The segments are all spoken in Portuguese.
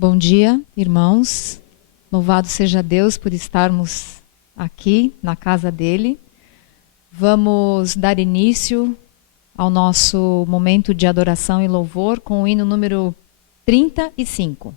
Bom dia, irmãos. Louvado seja Deus por estarmos aqui na casa dele. Vamos dar início ao nosso momento de adoração e louvor com o hino número 35.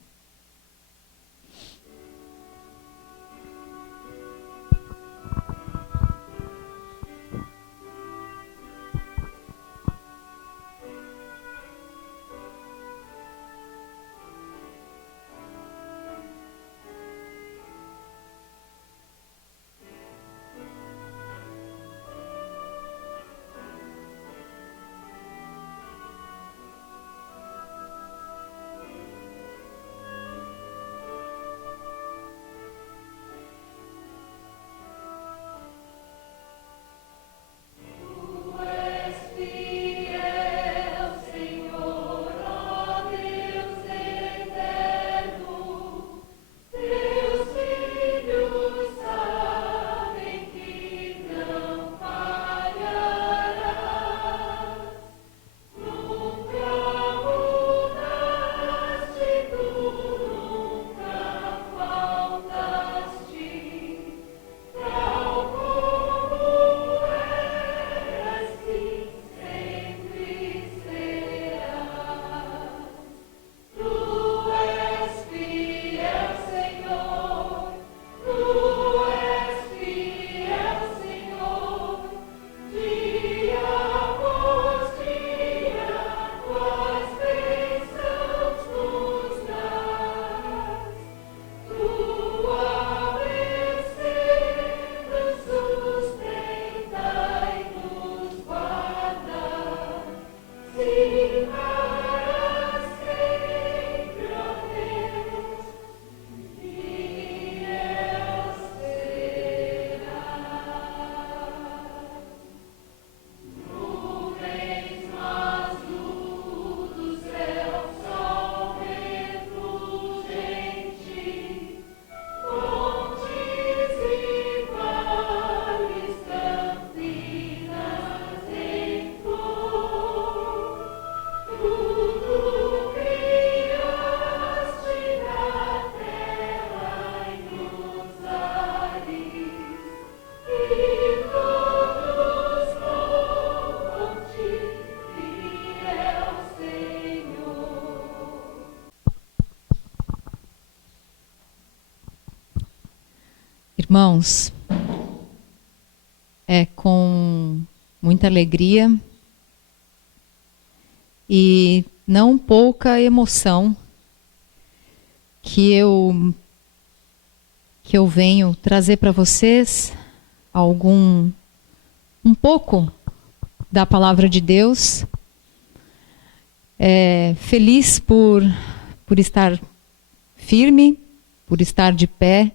Irmãos, é com muita alegria e não pouca emoção que eu venho trazer para vocês um pouco da palavra de Deus. Feliz por estar firme, por estar de pé,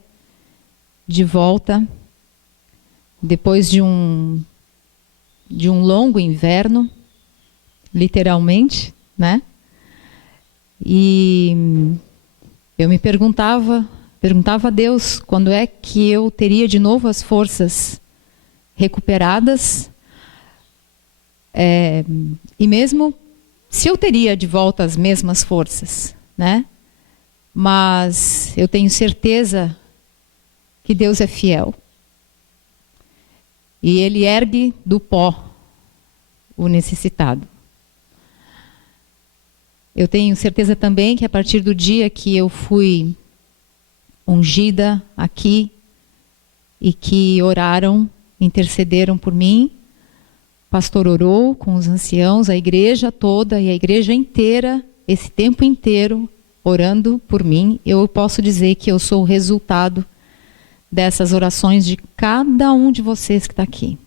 de volta, depois de um longo inverno, literalmente, né? E eu me perguntava a Deus quando é que eu teria de novo as forças recuperadas, e mesmo se eu teria de volta as mesmas forças, né? Mas eu tenho certeza que Deus é fiel. E Ele ergue do pó o necessitado. Eu tenho certeza também que a partir do dia que eu fui ungida aqui e que oraram, intercederam por mim, o pastor orou com os anciãos, a igreja toda e a igreja inteira, esse tempo inteiro, orando por mim, eu posso dizer que eu sou o resultado dessas orações de cada um de vocês que está aqui,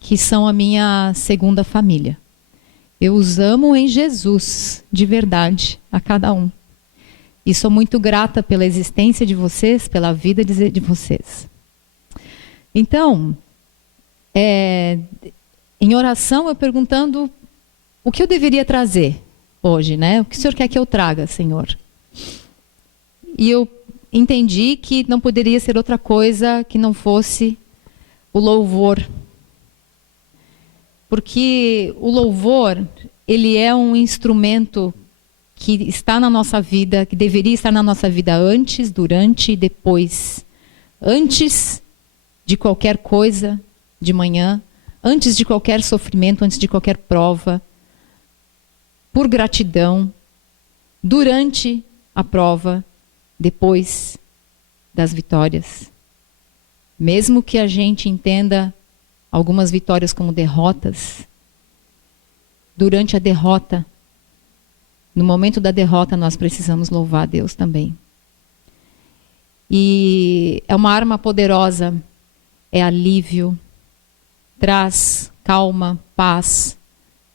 que são a minha segunda família. Eu os amo em Jesus, de verdade, a cada um. E sou muito grata pela existência de vocês, pela vida de vocês. Então, em oração, eu perguntando o que eu deveria trazer hoje, né? O que o Senhor quer que eu traga, Senhor? E eu entendi que não poderia ser outra coisa que não fosse o louvor. Porque o louvor, ele é um instrumento que está na nossa vida, que deveria estar na nossa vida antes, durante e depois. Antes de qualquer coisa de manhã, antes de qualquer sofrimento, antes de qualquer prova, por gratidão, durante a prova, depois das vitórias. Mesmo que a gente entenda algumas vitórias como derrotas, durante a derrota, no momento da derrota, nós precisamos louvar a Deus também. E é uma arma poderosa, é alívio, traz calma, paz,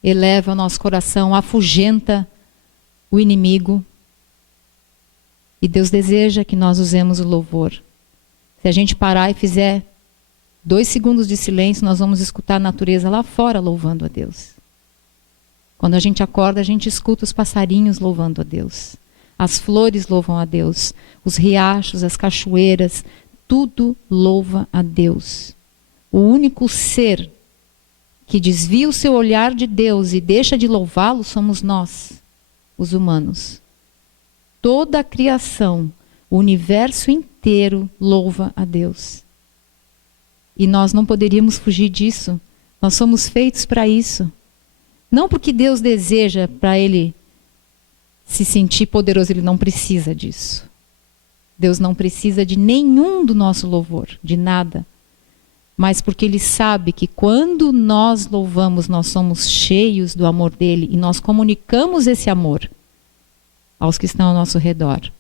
eleva o nosso coração, afugenta o inimigo. E Deus deseja que nós usemos o louvor. Se a gente parar e fizer 2 segundos de silêncio, nós vamos escutar a natureza lá fora louvando a Deus. Quando a gente acorda, a gente escuta os passarinhos louvando a Deus. As flores louvam a Deus. Os riachos, as cachoeiras, tudo louva a Deus. O único ser que desvia o seu olhar de Deus e deixa de louvá-lo somos nós, os humanos. Toda a criação, o universo inteiro louva a Deus. E nós não poderíamos fugir disso. Nós somos feitos para isso. Não porque Deus deseja para Ele se sentir poderoso, Ele não precisa disso. Deus não precisa de nenhum do nosso louvor, de nada. Mas porque Ele sabe que quando nós louvamos, nós somos cheios do amor dEle e nós comunicamos esse amor aos que estão ao nosso redor.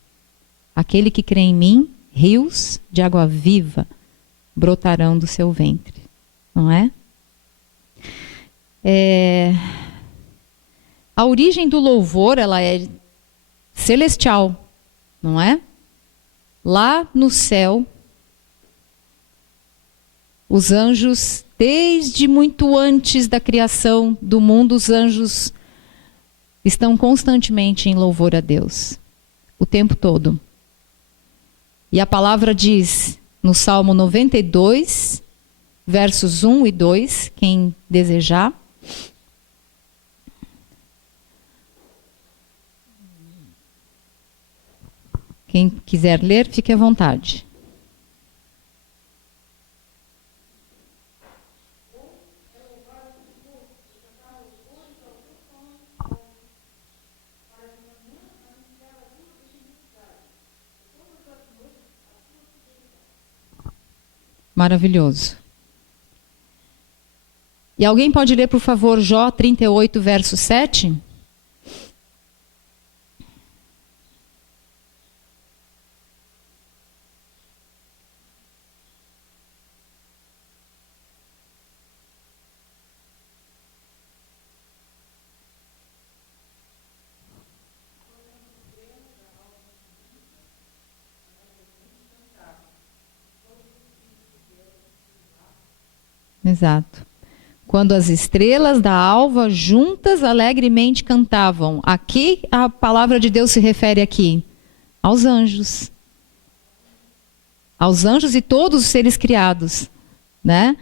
Aquele que crê em mim, rios de água viva brotarão do seu ventre. Não é? A origem do louvor, ela é celestial, não é? Lá no céu, os anjos, desde muito antes da criação do mundo, os anjos estão constantemente em louvor a Deus, o tempo todo. E a palavra diz no Salmo 92, versos 1 e 2, quem desejar. Quem quiser ler, fique à vontade. Maravilhoso. E alguém pode ler, por favor, Jó 38, verso 7? Exato. Quando as estrelas da alva juntas alegremente cantavam. Aqui a palavra de Deus se refere aqui aos anjos. Aos anjos e todos os seres criados, né?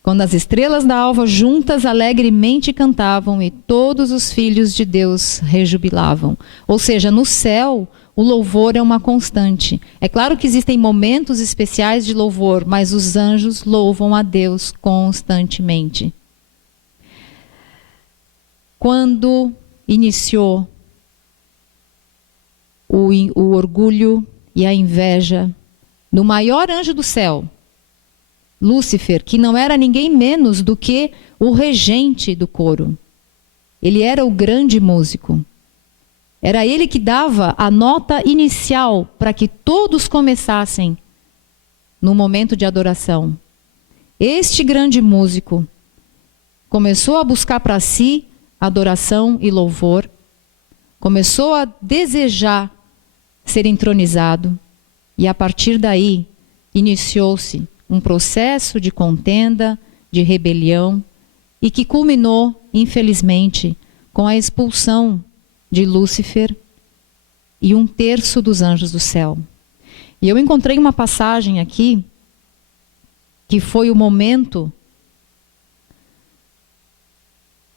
Quando as estrelas da alva juntas alegremente cantavam e todos os filhos de Deus rejubilavam. Ou seja, no céu, o louvor é uma constante. É claro que existem momentos especiais de louvor, mas os anjos louvam a Deus constantemente. Quando iniciou o orgulho e a inveja no maior anjo do céu, Lúcifer, que não era ninguém menos do que o regente do coro. Ele era o grande músico. Era ele que dava a nota inicial para que todos começassem no momento de adoração. Este grande músico começou a buscar para si adoração e louvor, começou a desejar ser entronizado e a partir daí iniciou-se um processo de contenda, de rebelião e que culminou, infelizmente, com a expulsão de Lúcifer e 1/3 dos anjos do céu. E eu encontrei uma passagem aqui que foi o momento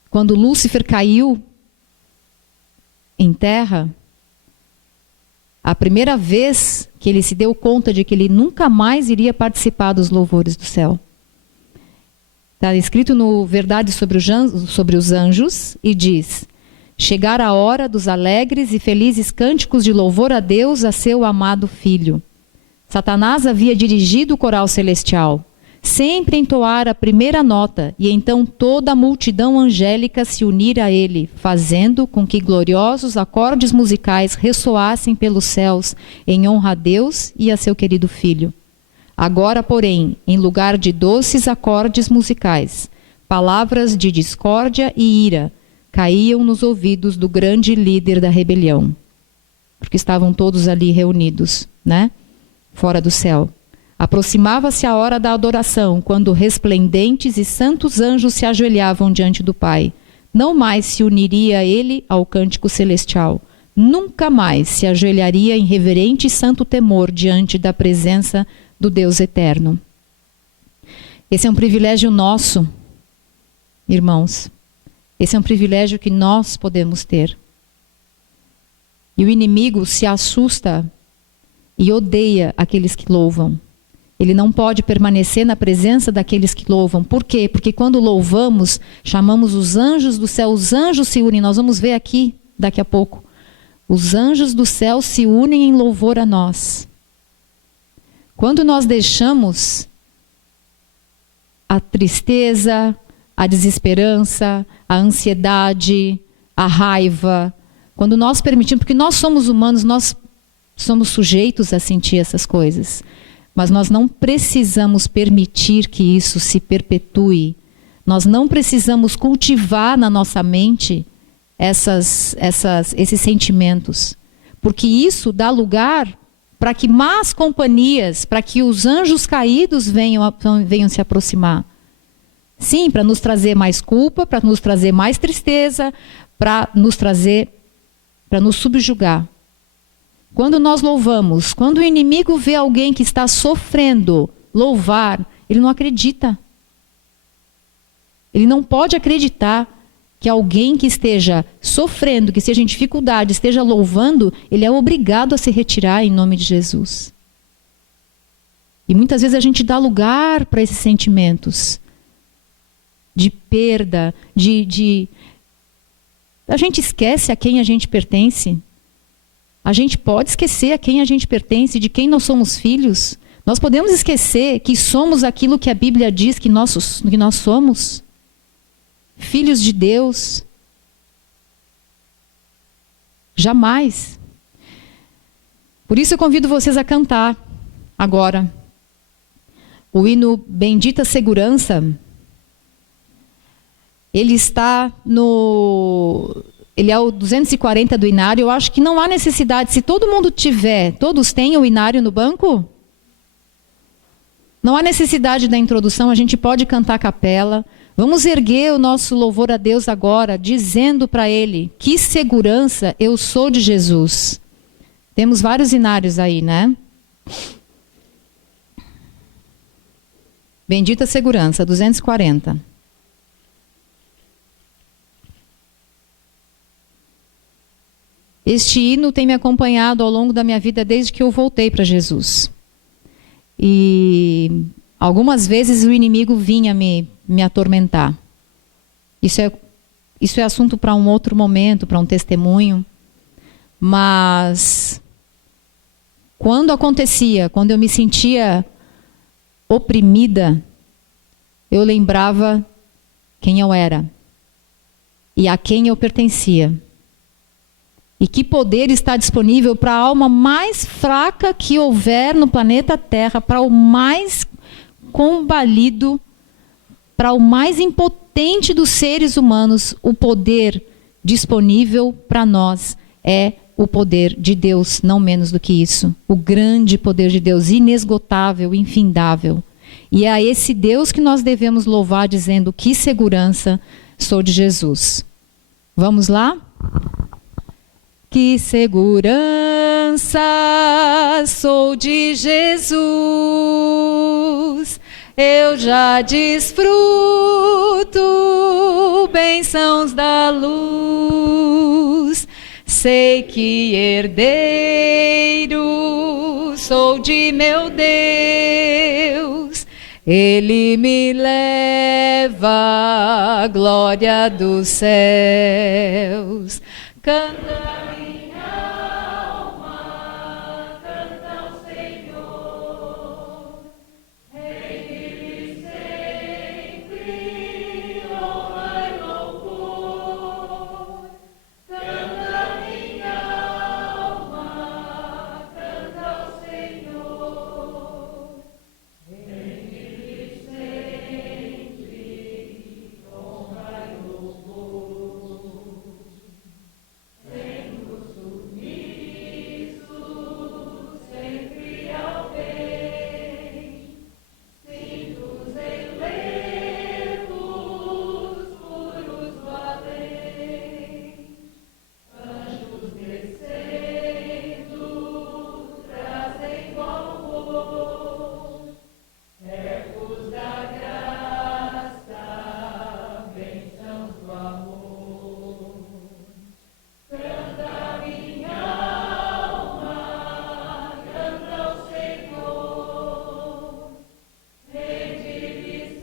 quando Lúcifer caiu em terra, a primeira vez que ele se deu conta de que ele nunca mais iria participar dos louvores do céu. Está escrito no Verdade sobre os Anjos e diz: chegara a hora dos alegres e felizes cânticos de louvor a Deus, a seu amado Filho. Satanás havia dirigido o coral celestial. Sempre entoara a primeira nota, e então toda a multidão angélica se unira a ele, fazendo com que gloriosos acordes musicais ressoassem pelos céus, em honra a Deus e a seu querido Filho. Agora, porém, em lugar de doces acordes musicais, palavras de discórdia e ira caíam nos ouvidos do grande líder da rebelião, porque estavam todos ali reunidos, né? Fora do céu. Aproximava-se a hora da adoração, quando resplendentes e santos anjos se ajoelhavam diante do Pai. Não mais se uniria ele ao cântico celestial. Nunca mais se ajoelharia em reverente e santo temor diante da presença do Deus eterno. Esse é um privilégio nosso, irmãos. Esse é um privilégio que nós podemos ter. E o inimigo se assusta e odeia aqueles que louvam. Ele não pode permanecer na presença daqueles que louvam. Por quê? Porque quando louvamos, chamamos os anjos do céu. Os anjos se unem. Nós vamos ver aqui, daqui a pouco. Os anjos do céu se unem em louvor a nós. Quando nós deixamos a tristeza, a desesperança, a ansiedade, a raiva, quando nós permitimos, porque nós somos humanos, nós somos sujeitos a sentir essas coisas. Mas nós não precisamos permitir que isso se perpetue. Nós não precisamos cultivar na nossa mente esses sentimentos. Porque isso dá lugar para que más companhias, para que os anjos caídos venham se aproximar. Sim, para nos trazer mais culpa, para nos trazer mais tristeza, para nos subjugar. Quando nós louvamos, quando o inimigo vê alguém que está sofrendo louvar, ele não acredita. Ele não pode acreditar que alguém que esteja sofrendo, que esteja em dificuldade, esteja louvando, ele é obrigado a se retirar em nome de Jesus. E muitas vezes a gente dá lugar para esses sentimentos de perda, a gente esquece a quem a gente pertence. A gente pode esquecer a quem a gente pertence, de quem nós somos filhos. Nós podemos esquecer que somos aquilo que a Bíblia diz que nós somos. Filhos de Deus. Jamais. Por isso eu convido vocês a cantar agora o hino Bendita Segurança. Ele está Ele é o 240 do inário. Eu acho que não há necessidade. Se todo mundo tiver, todos têm o inário no banco? Não há necessidade da introdução, a gente pode cantar a capela. Vamos erguer o nosso louvor a Deus agora, dizendo para Ele, que segurança eu sou de Jesus. Temos vários inários aí, né? Bendita Segurança, 240. Este hino tem me acompanhado ao longo da minha vida desde que eu voltei para Jesus. E algumas vezes o inimigo vinha me atormentar. Isso é assunto para um outro momento, para um testemunho. Mas quando acontecia, quando eu me sentia oprimida, eu lembrava quem eu era e a quem eu pertencia. E que poder está disponível para a alma mais fraca que houver no planeta Terra, para o mais combalido, para o mais impotente dos seres humanos. O poder disponível para nós é o poder de Deus, não menos do que isso. O grande poder de Deus, inesgotável, infindável. E é a esse Deus que nós devemos louvar, dizendo: que segurança sou de Jesus. Vamos lá? Que segurança sou de Jesus, eu já desfruto bênçãos da luz, sei que herdeiro sou de meu Deus. Ele me leva à glória dos céus. Canta minha alma, canta ao Senhor. Rei sempre, honra e louvor. Canta minha alma, canta ao Senhor. Rei sempre, honra e louvor. Sempre submisso, sempre ao bem, cintos enlevos, puros do além, anjos descendo, trazendo amor, ecos da graça, bênçãos do amor. Canta minha alma, canta ao Senhor, rende-lhe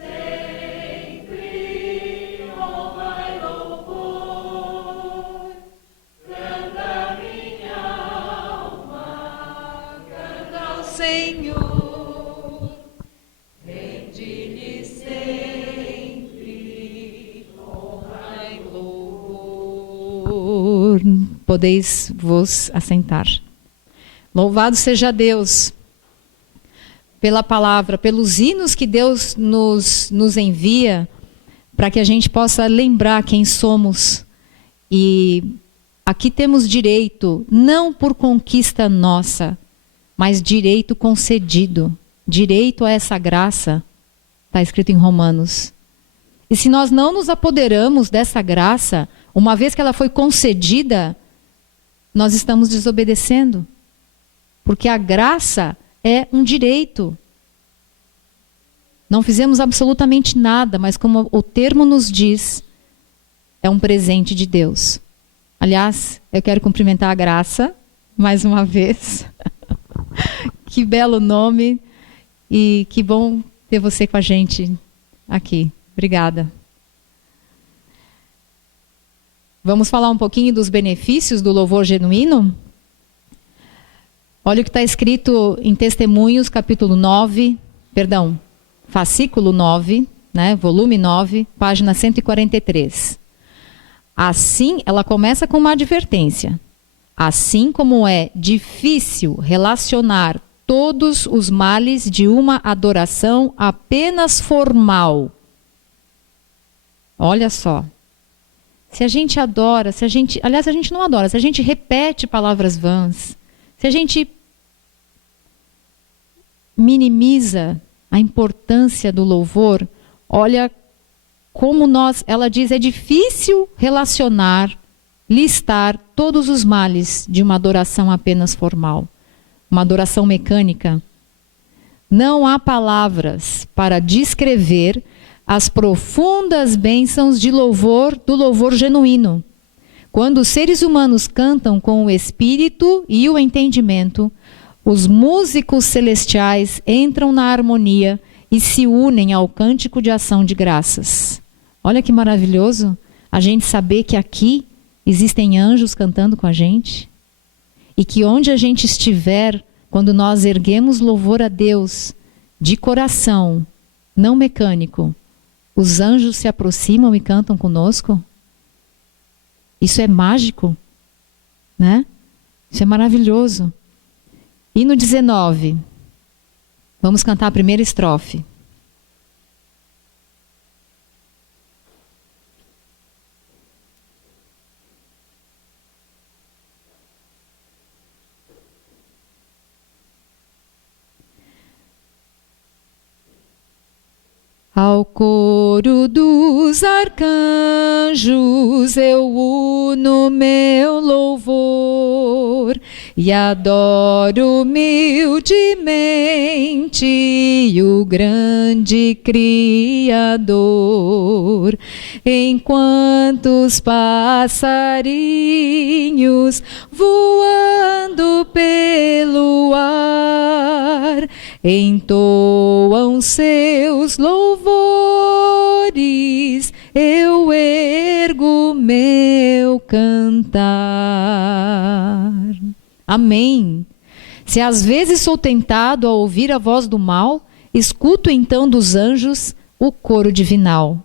sempre honra e louvor. Canta minha alma, canta ao Senhor, rende-lhe sempre honra e louvor. Podeis vos assentar. Louvado seja Deus pela palavra, pelos hinos que Deus nos envia, para que a gente possa lembrar quem somos. E aqui temos direito, não por conquista nossa, mas direito concedido. Direito a essa graça, está escrito em Romanos. E se nós não nos apoderamos dessa graça, uma vez que ela foi concedida, nós estamos desobedecendo. Porque a graça é um direito. Não fizemos absolutamente nada, mas como o termo nos diz, é um presente de Deus. Aliás, eu quero cumprimentar a Graça, mais uma vez. Que belo nome e que bom ter você com a gente aqui. Obrigada. Vamos falar um pouquinho dos benefícios do louvor genuíno? Olha o que está escrito em Testemunhos, capítulo 9, fascículo 9, né, volume 9, página 143. Assim, ela começa com uma advertência. Assim como é difícil relacionar todos os males de uma adoração apenas formal. Olha só. Se a gente adora, aliás, a gente não adora, se a gente repete palavras vãs, se a gente minimiza a importância do louvor, olha como ela diz, é difícil relacionar, listar todos os males de uma adoração apenas formal, uma adoração mecânica. Não há palavras para descrever as profundas bênçãos do louvor genuíno. Quando os seres humanos cantam com o espírito e o entendimento, os músicos celestiais entram na harmonia e se unem ao cântico de ação de graças. Olha que maravilhoso a gente saber que aqui existem anjos cantando com a gente e que onde a gente estiver, quando nós erguemos louvor a Deus de coração, não mecânico, os anjos se aproximam e cantam conosco. Isso é mágico, né? Isso é maravilhoso. Hino 19. Vamos cantar a primeira estrofe. Ao coro dos arcanjos eu uno meu louvor e adoro humildemente o grande Criador. Enquanto os passarinhos voando pelo ar entoam seus louvores, eu ergo meu cantar. Amém. Se às vezes sou tentado a ouvir a voz do mal, escuto então dos anjos o coro divinal.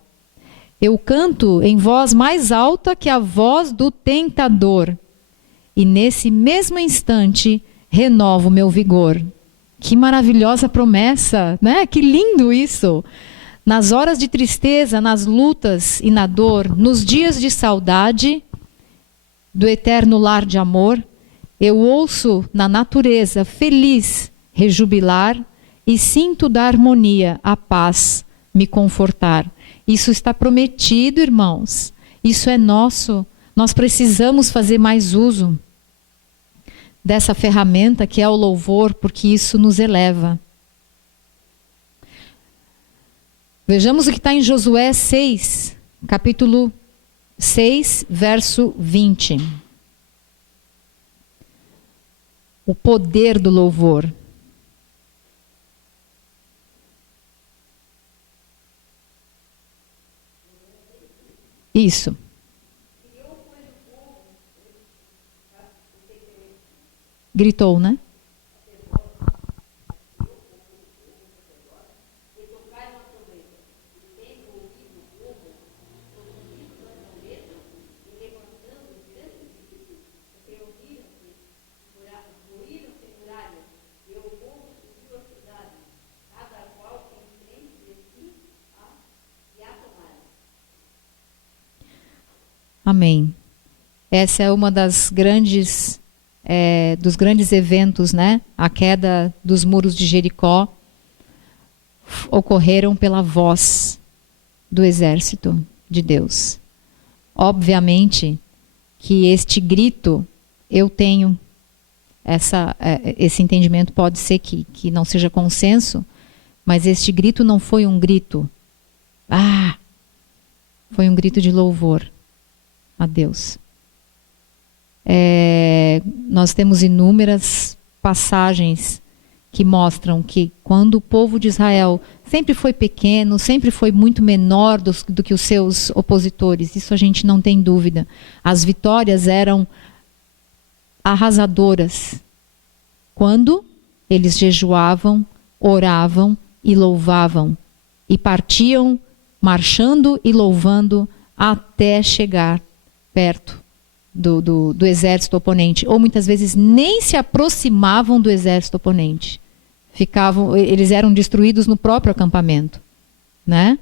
Eu canto em voz mais alta que a voz do tentador, e nesse mesmo instante renovo meu vigor. Que maravilhosa promessa, né? Que lindo isso! Nas horas de tristeza, nas lutas e na dor, nos dias de saudade do eterno lar de amor, eu ouço na natureza feliz rejubilar e sinto da harmonia a paz me confortar. Isso está prometido, irmãos. Isso é nosso. Nós precisamos fazer mais uso dessa ferramenta que é o louvor, porque isso nos eleva. Vejamos o que está em Josué 6, capítulo 6, verso 20. O poder do louvor. Isso. Gritou, né? Amém. Essa é uma das grandes, dos grandes eventos, né? A queda dos muros de Jericó ocorreram pela voz do exército de Deus. Obviamente que este grito, eu tenho esse entendimento, pode ser que não seja consenso, mas este grito não foi um grito, foi um grito de louvor a Deus. Nós temos inúmeras passagens que mostram que quando o povo de Israel sempre foi pequeno, sempre foi muito menor do que os seus opositores, isso a gente não tem dúvida. As vitórias eram arrasadoras quando eles jejuavam, oravam e louvavam, e partiam marchando e louvando até chegar perto do exército oponente, ou muitas vezes nem se aproximavam do exército oponente. Eles eram destruídos no próprio acampamento, né?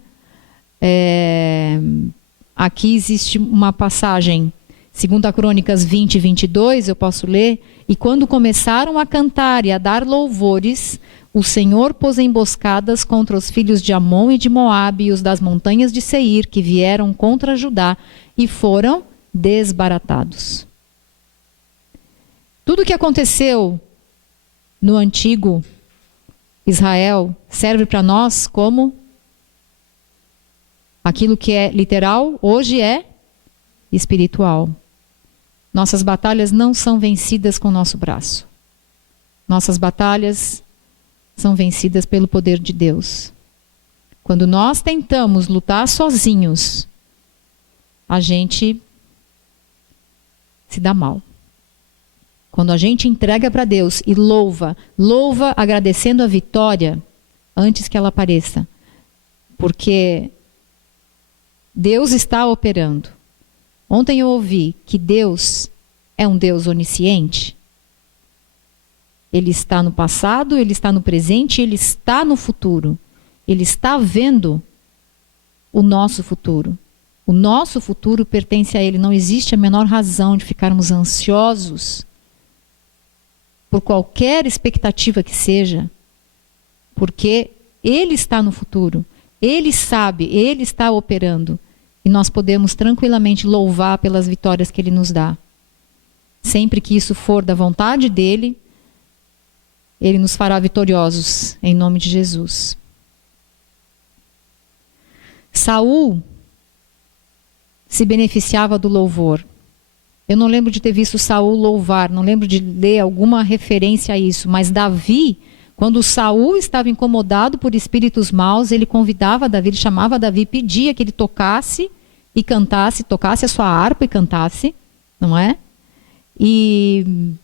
Aqui existe uma passagem, 2 Crônicas 20, 22, eu posso ler. E quando começaram a cantar e a dar louvores, o Senhor pôs emboscadas contra os filhos de Amon e de Moabe e os das montanhas de Seir, que vieram contra Judá, e foram desbaratados. Tudo o que aconteceu no antigo Israel serve para nós como aquilo que é literal, hoje é espiritual. Nossas batalhas não são vencidas com o nosso braço. Nossas batalhas são vencidas pelo poder de Deus. Quando nós tentamos lutar sozinhos, a gente se dá mal. Quando a gente entrega para Deus e louva agradecendo a vitória antes que ela apareça, porque Deus está operando. Ontem eu ouvi que Deus é um Deus onisciente. Ele está no passado, Ele está no presente, Ele está no futuro. Ele está vendo o nosso futuro. O nosso futuro pertence a Ele. Não existe a menor razão de ficarmos ansiosos por qualquer expectativa que seja, porque Ele está no futuro. Ele sabe, Ele está operando. E nós podemos tranquilamente louvar pelas vitórias que Ele nos dá. sempre que isso for da vontade dele, ele nos fará vitoriosos, em nome de Jesus. Saul se beneficiava do louvor. Eu não lembro de ter visto Saul louvar, não lembro de ler alguma referência a isso, mas Davi, quando Saul estava incomodado por espíritos maus, ele convidava Davi, ele chamava Davi, pedia que ele tocasse e cantasse, tocasse a sua harpa e cantasse, não é? E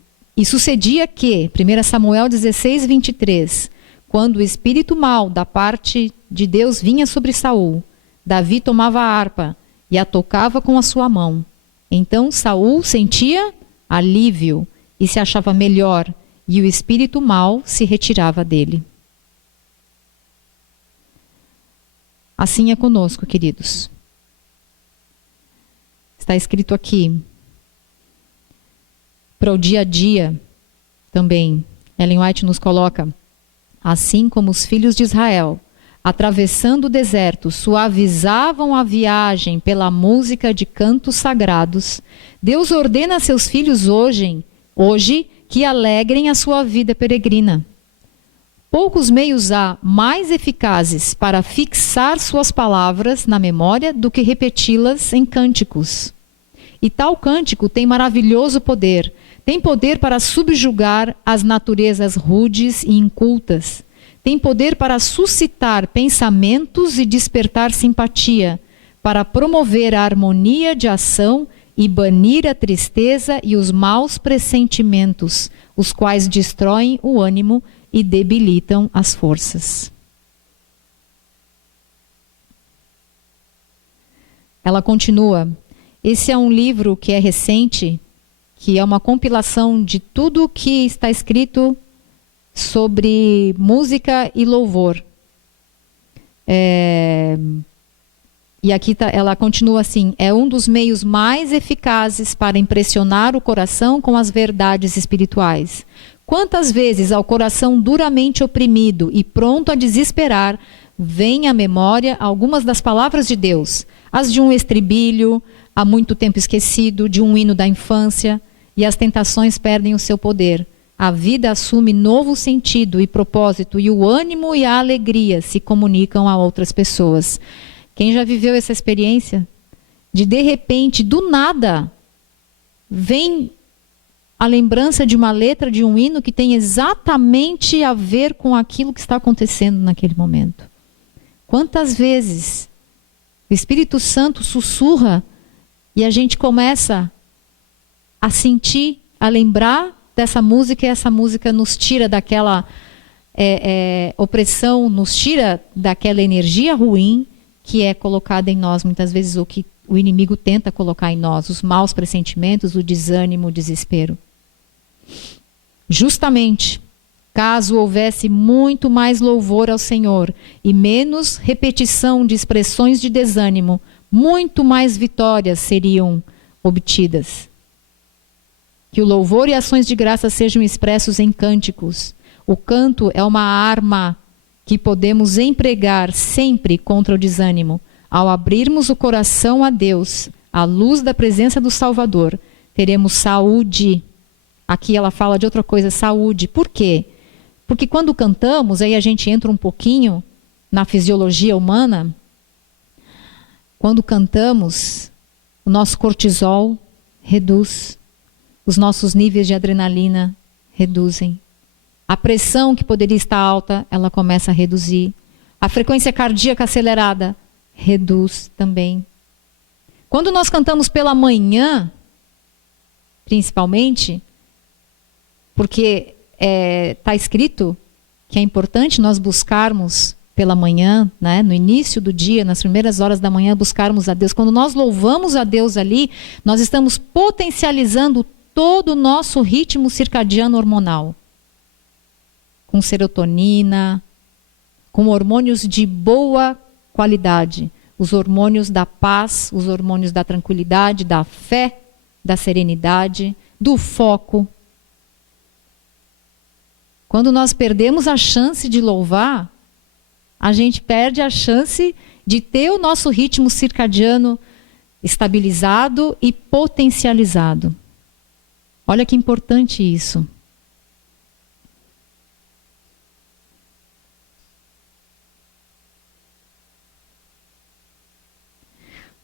sucedia que, 1 Samuel 16, 23, quando o espírito mau da parte de Deus vinha sobre Saul, Davi tomava a harpa e a tocava com a sua mão. Então Saul sentia alívio e se achava melhor, e o espírito mau se retirava dele. Assim é conosco, queridos. Está escrito aqui, para o dia a dia também, Ellen White nos coloca, assim como os filhos de Israel, atravessando o deserto, suavizavam a viagem pela música de cantos sagrados, Deus ordena a seus filhos hoje que alegrem a sua vida peregrina. Poucos meios há mais eficazes para fixar suas palavras na memória do que repeti-las em cânticos. E tal cântico tem maravilhoso poder. Tem poder para subjugar as naturezas rudes e incultas. Tem poder para suscitar pensamentos e despertar simpatia, para promover a harmonia de ação e banir a tristeza e os maus pressentimentos, os quais destroem o ânimo e debilitam as forças. Ela continua, esse é um livro que é recente, que é uma compilação de tudo o que está escrito sobre música e louvor. E aqui ela continua assim, é um dos meios mais eficazes para impressionar o coração com as verdades espirituais. Quantas vezes ao coração duramente oprimido e pronto a desesperar, vem à memória algumas das palavras de Deus, as de um estribilho, há muito tempo esquecido, de um hino da infância, e as tentações perdem o seu poder. A vida assume novo sentido e propósito, e o ânimo e a alegria se comunicam a outras pessoas. Quem já viveu essa experiência? De repente, do nada, vem a lembrança de uma letra de um hino que tem exatamente a ver com aquilo que está acontecendo naquele momento. Quantas vezes o Espírito Santo sussurra e a gente começa a sentir, a lembrar dessa música, e essa música nos tira daquela opressão, nos tira daquela energia ruim que é colocada em nós, muitas vezes o que o inimigo tenta colocar em nós, os maus pressentimentos, o desânimo, o desespero. Justamente, caso houvesse muito mais louvor ao Senhor e menos repetição de expressões de desânimo, muito mais vitórias seriam obtidas. Que o louvor e ações de graça sejam expressos em cânticos. O canto é uma arma que podemos empregar sempre contra o desânimo. Ao abrirmos o coração a Deus, à luz da presença do Salvador, teremos saúde. Aqui ela fala de outra coisa, saúde. Por quê? Porque quando cantamos, aí a gente entra um pouquinho na fisiologia humana. Quando cantamos, o nosso cortisol reduz, os nossos níveis de adrenalina reduzem. A pressão que poderia estar alta, ela começa a reduzir. A frequência cardíaca acelerada reduz também. Quando nós cantamos pela manhã, principalmente, porque está escrito que é importante nós buscarmos pela manhã, né, no início do dia, nas primeiras horas da manhã, buscarmos a Deus. Quando nós louvamos a Deus ali, nós estamos potencializando todo o nosso ritmo circadiano hormonal. Com serotonina, com hormônios de boa qualidade. Os hormônios da paz, os hormônios da tranquilidade, da fé, da serenidade, do foco. Quando nós perdemos a chance de louvar, a gente perde a chance de ter o nosso ritmo circadiano estabilizado e potencializado. Olha que importante isso.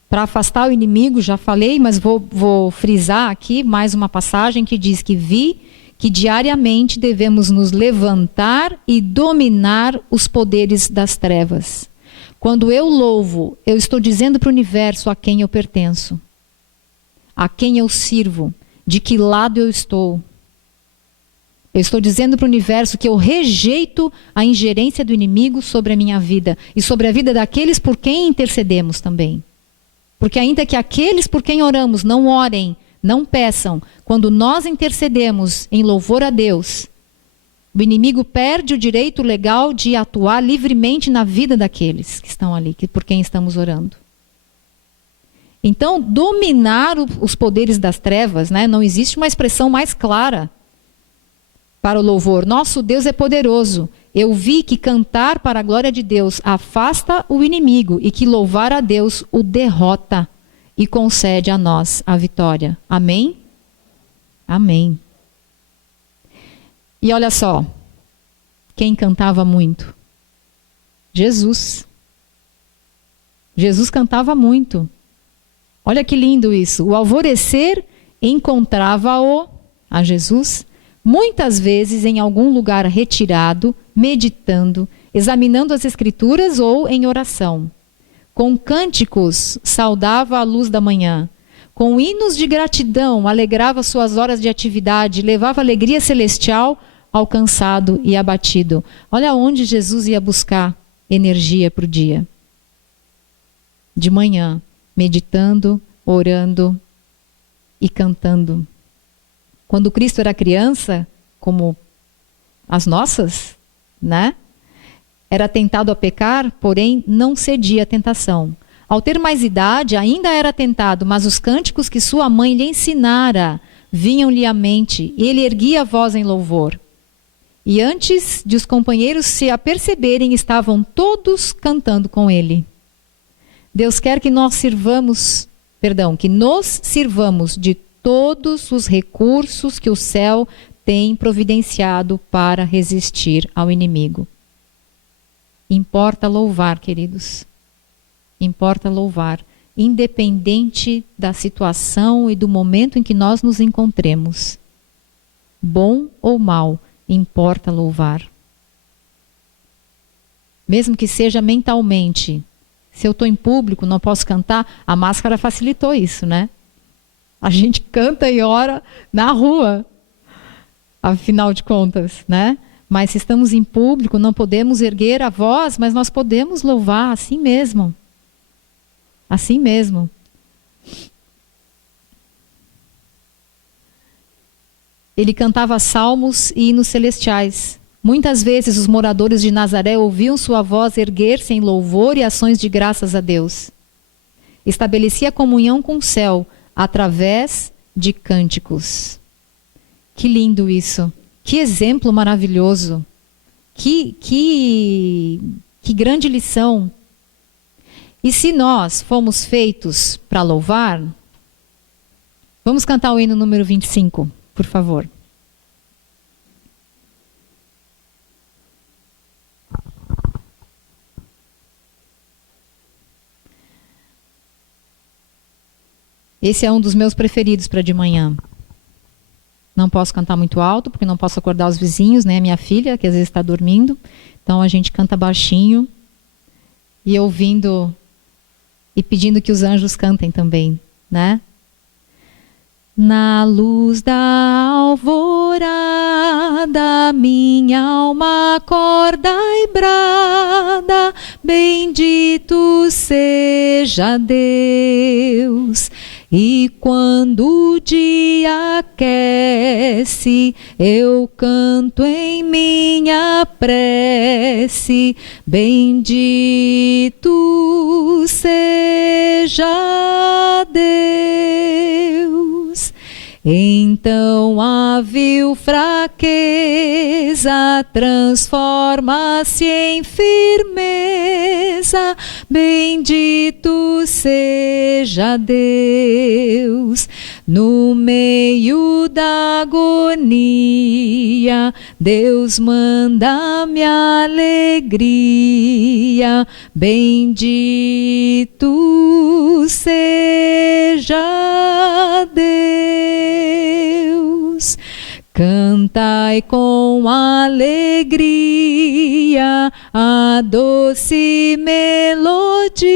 Para afastar o inimigo, já falei, mas vou frisar aqui mais uma passagem que diz que vi que diariamente devemos nos levantar e dominar os poderes das trevas. Quando eu louvo, eu estou dizendo para o universo a quem eu pertenço, a quem eu sirvo, de que lado eu estou. Eu estou dizendo para o universo que eu rejeito a ingerência do inimigo sobre a minha vida e sobre a vida daqueles por quem intercedemos também. Porque ainda que aqueles por quem oramos não orem, não peçam, quando nós intercedemos em louvor a Deus, o inimigo perde o direito legal de atuar livremente na vida daqueles que estão ali, por quem estamos orando. Então, dominar os poderes das trevas, né? Não existe uma expressão mais clara para o louvor. Nosso Deus é poderoso. Eu vi que cantar para a glória de Deus afasta o inimigo e que louvar a Deus o derrota e concede a nós a vitória. Amém? Amém. E olha só, quem cantava muito? Jesus. Jesus cantava muito. Olha que lindo isso. O alvorecer encontrava-o, a Jesus, muitas vezes em algum lugar retirado, meditando, examinando as Escrituras ou em oração. Com cânticos saudava a luz da manhã. Com hinos de gratidão alegrava suas horas de atividade, levava alegria celestial ao cansado e abatido. Olha onde Jesus ia buscar energia para o dia. De manhã, meditando, orando e cantando. Quando Cristo era criança, como as nossas, né? Era tentado a pecar, porém não cedia à tentação. Ao ter mais idade, ainda era tentado, mas os cânticos que sua mãe lhe ensinara vinham-lhe à mente, e ele erguia a voz em louvor. E antes de os companheiros se aperceberem, estavam todos cantando com ele. Deus quer que nos sirvamos de todos os recursos que o céu tem providenciado para resistir ao inimigo. Importa louvar, queridos. Importa louvar, independente da situação e do momento em que nós nos encontremos. Bom ou mal, importa louvar. Mesmo que seja mentalmente. Se eu estou em público, não posso cantar, a máscara facilitou isso, né? A gente canta e ora na rua, afinal de contas, né? Mas se estamos em público, não podemos erguer a voz, mas nós podemos louvar assim mesmo. Assim mesmo. Ele cantava salmos e hinos celestiais. Muitas vezes os moradores de Nazaré ouviam sua voz erguer-se em louvor e ações de graças a Deus. Estabelecia comunhão com o céu através de cânticos. Que lindo isso! Que exemplo maravilhoso! Que grande lição! E se nós fomos feitos para louvar, vamos cantar o hino número 25, por favor. Esse é um dos meus preferidos para de manhã. Não posso cantar muito alto, porque não posso acordar os vizinhos, né? Minha filha, que às vezes está dormindo. Então a gente canta baixinho e ouvindo e pedindo que os anjos cantem também, né? Na luz da alvorada, minha alma acorda e brada, bendito seja Deus. E quando o dia aquece, eu canto em minha prece, bendito seja Deus. Então a vil fraqueza transforma-se em firmeza, bendito seja Deus. No meio da agonia, Deus manda-me alegria. Bendito seja Deus. Cantai com alegria a doce melodia.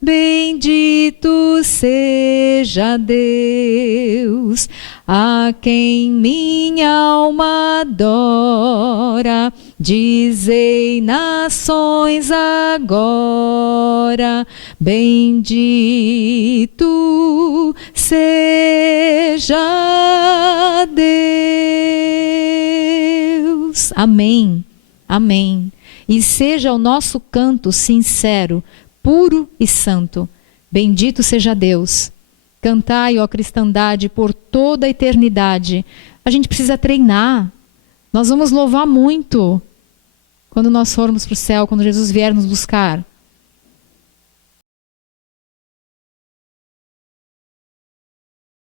Bendito seja Deus, a quem minha alma adora. Dizei, nações, agora: bendito seja Deus. Amém, amém. E seja o nosso canto sincero, puro e santo. Bendito seja Deus. Cantai, ó cristandade, por toda a eternidade. A gente precisa treinar. Nós vamos louvar muito quando nós formos para o céu, quando Jesus vier nos buscar.